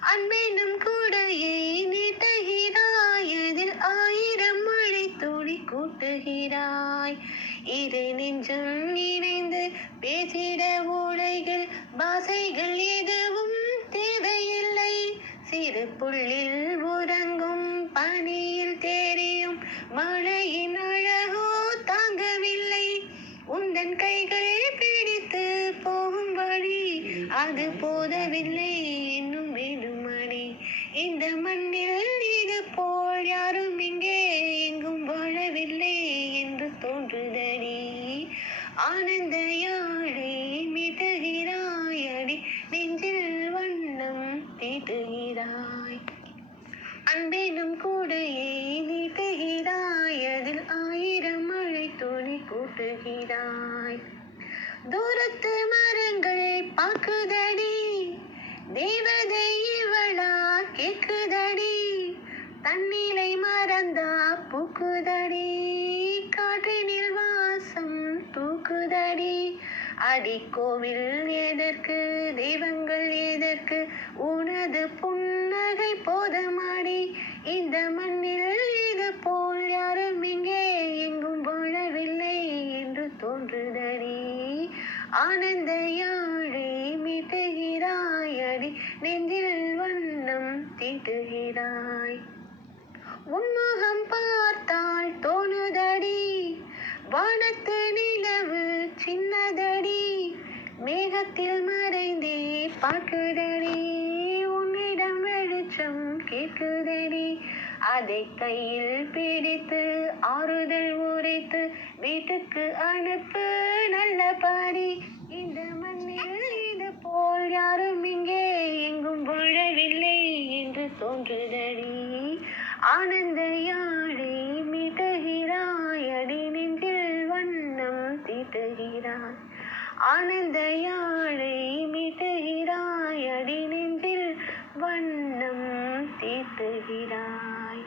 அன்பெனும் கூடையை நீட்டுகிறாய் அதில் ஆயிரம் மழை துளி கூட்டுகிறாய். இதை நெஞ்சம் இணைந்து பேசிட உடைகள் பாசைகள் எதுவும் தேவையில்லை. சிறு புள்ளில் உறங்கும் பனியில் தெரியும் மழையின் அழகோ தாங்கவில்லை. உந்தன் கைகள் பிடி அது போதவில்லை இன்னும் வேணும் அடி. இந்த மண்ணில் இது போல் யாரும் இங்கே எங்கும் வாழவில்லை என்று தோன்றுதடி. ஆனந்த யாழை மீட்டுகிறாய் அடி நெஞ்சில் வண்ணம் தீட்டுகிறாய். அன்பேனும் கூடையை நீட்டுகிறாய் அதில் ஆயிரம் மழை துணி கூட்டுகிறாய். தூரத்து மரங்கள் பாக்குதடி தேவதை இவளா கேக்குதடி. தண்ணீரை மறந்தா பூக்குதடி. காற்றினில் வாசம் தூக்குதடி. அடி கோவில் எதற்கு தெய்வங்கள் எதற்கு உனது புன்னகை போதமாடி. இந்த மண்ணில் இது போல் யாரு ஆனந்த யாழை மீட்டுகிறாய் அடி நெஞ்சில் வண்ணம் தீட்டுகிறாய். உன்முகம் பார்த்தால் தோணுதடி வானத்து நிலவு சின்னதடி மேகத்தில் மறைந்தே பார்க்குதடி உன்னிடம் வெளிச்சம் கேட்குதடி. அதை கையில் பிடித்து ஆறுதல் உரைத்து வீட்டுக்கு அனுப்பு நல்ல பாரி இந்த மண்ணில் இது போல் யாரும் இங்கே எங்கும் வாழவில்லை என்று தோன்றுதடி. ஆனந்த யாழை மீட்டுகிறாய் நெஞ்சில் வண்ணம் தீட்டுகிறாய். ஆனந்த யாழை மீட்டுகிறாய் அடி நெஞ்சில் வண்ணம் தீட்டுகிறாய்.